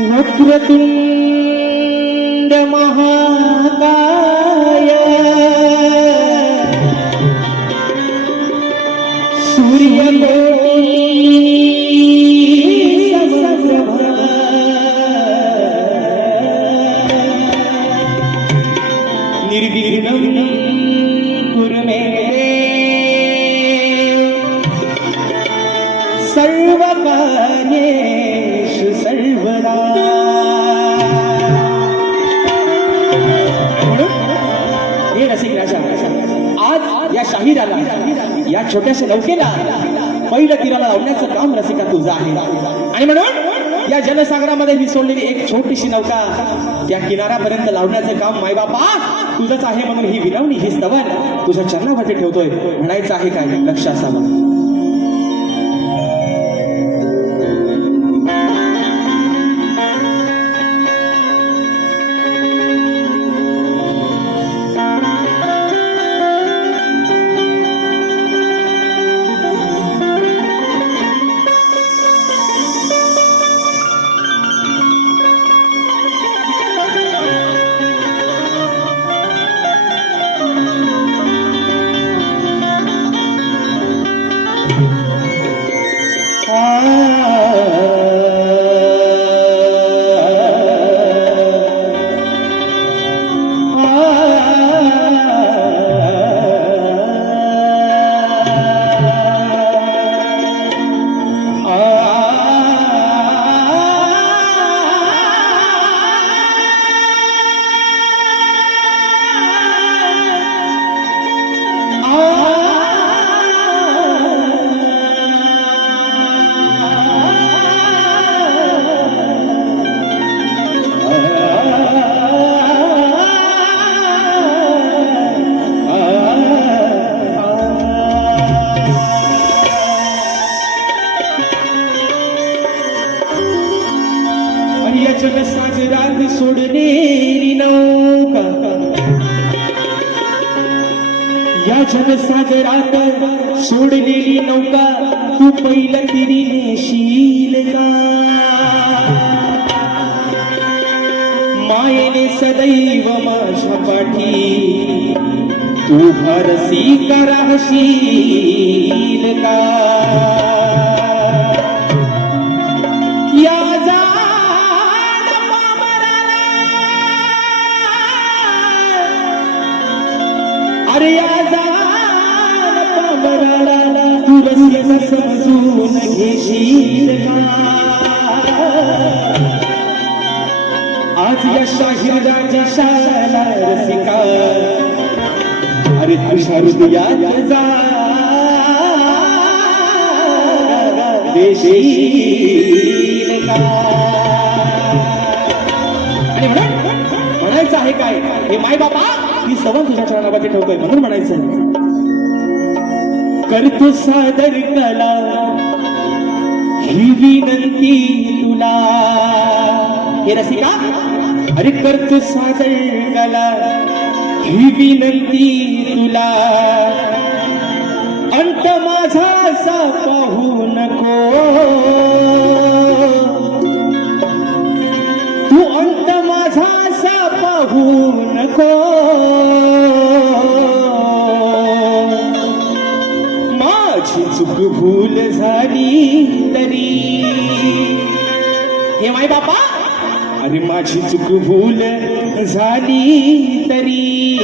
നുദ്രത്തിന്റെ മഹാകായ. സൂര്യകോടി നിർഗീർണം കുരുമേ शाहिराला या छोट्याशा नौकेला पहिलं तीराला लावण्याचं काम रसिका तुझं आहे. आणि म्हणून या जनसागरामध्ये मी सोडलेली एक छोटीशी नौका त्या किनाऱ्यापर्यंत लावण्याचं काम मायबापा तुझंच आहे म्हणून ही विनवणी ही स्तवन तुझ्या चरणावरती ठेवतोय. म्हणायचं आहे काय? लक्ष असावं. तू पहिलं तिरी नेशील का मायेने सदैव माझ्या पाठी तू भरसी करशील का या अरे या जाण समजून घेशील आज या शाहिराच्या शाला रसिका अरे तुझ्या हृदयात जा देशील आणि म्हणून म्हणायचं आहे काय? हे माय बाबा ही सवन तुझ्या चरणावरती ठेवतोय म्हणून म्हणायचं करतो सादर कला. ही विनंती तुला. हे रसिका अरे करतो सादर कला. ही विनंती तुला. अंत माझा असा पाहू नको. तू अंत माझा असा पाहू नको. हे माय बापा. अरे माझी चुक भूल झाली तरी.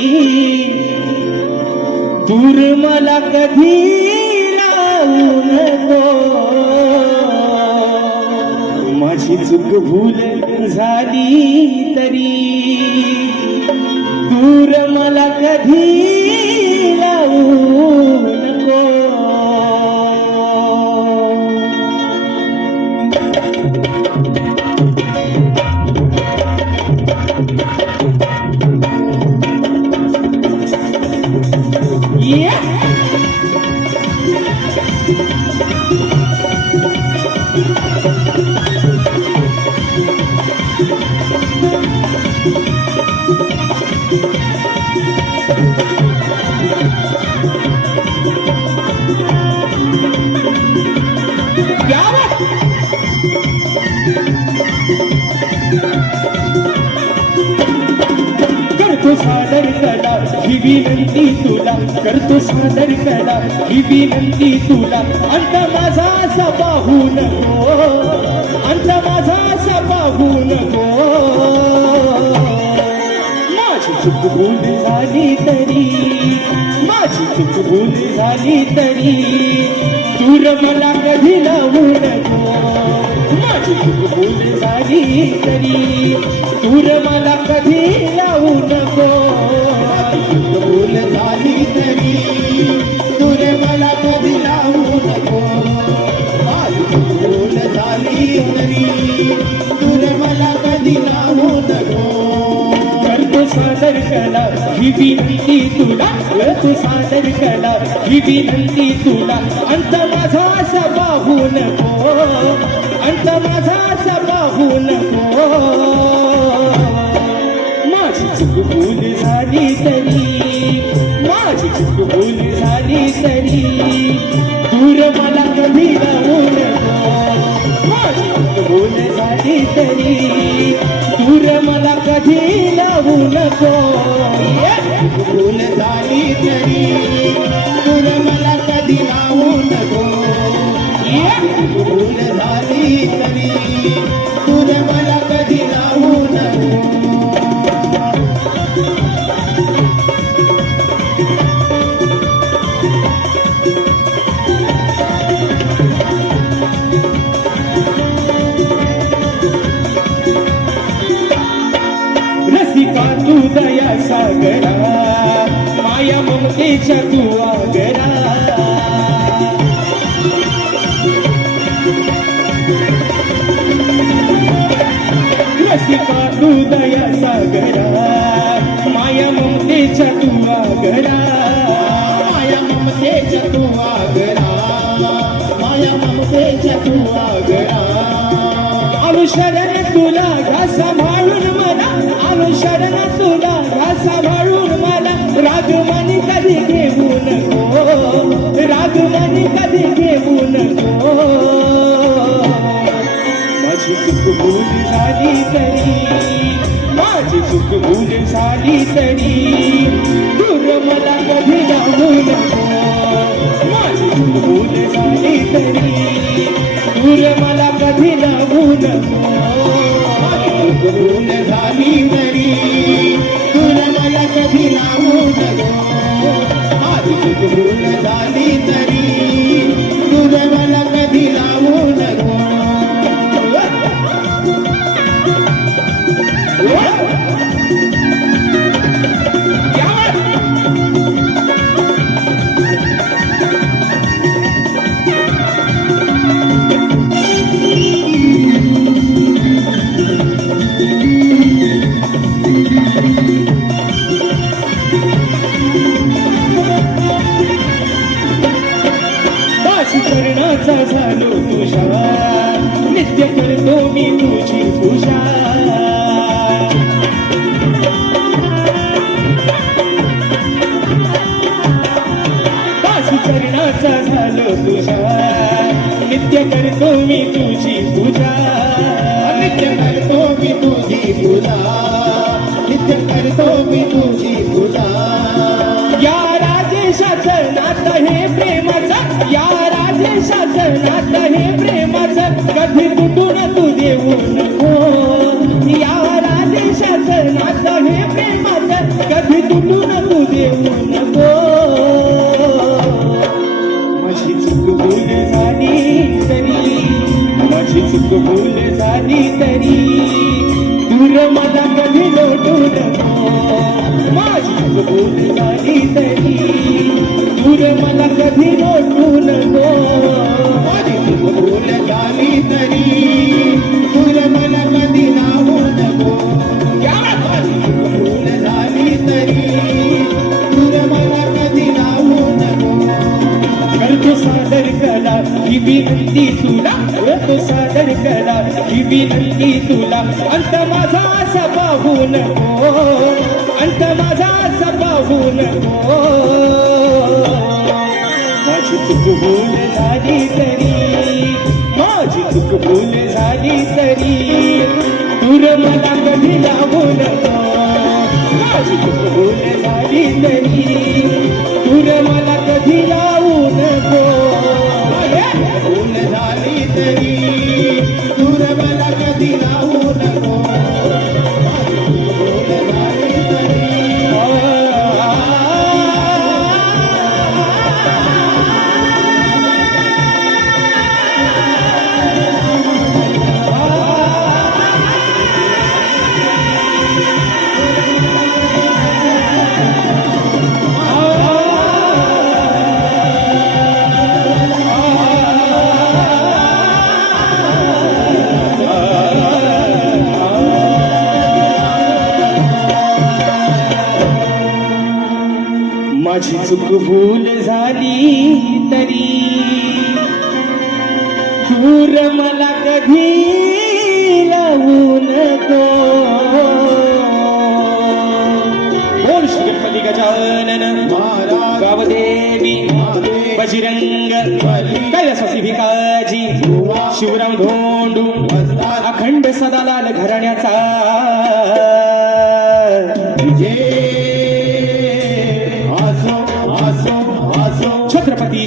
दूर मला कधी राहू नको. माझी चुक भूल झाली तरी. दूर मला कधी करतो सादर कला ही विनंती तुला. अंत माझा असा पाहू नको. अंत माझा असा पाहू नको. माझी चूक भूल झाली तरी. माझी चूक भूल झाली तरी. दूर मला कधी लावू नको. माझी चूक भूल झाली तरी. दूर मला कधी सादर कला ही विनंती तुला. करतो सादर कला ही विनंती तुला. अंत माझा असा पाहू नको. अंत माझा असा नको भूल झाली तरी तुरे मला कधी लावू नको. कधी भूल झाली तरी तुला मला कधी लावू नको माझी भूल झाली तरी प्रेमाचं कधी तुटून तू देऊ नको? या राजेशाचं नातं हे प्रेमाचं कधी तुटून तू देऊ नको? माझी चूक भूल झाली तरी माझी भूल झाली तरी दूर मला कधी लोटू नको? माझी भूल झाली तरी दूर मला कधी लोटू अंत माझा असा नको हो. अंत माझा असा नको हो. माझी चूक भूल झाली तरी माझी चूक भूल झाली तरी दूर मला कधी लावू नको हो. माझी भूल झाली तरी दूर मला कधी लावू नको भूल झाली तरी.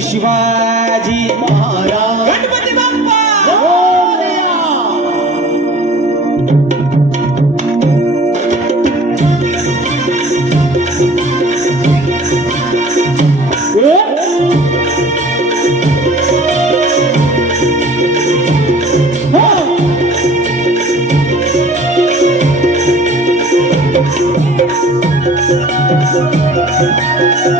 festividade mora Grande Bande Mapa! Thank you.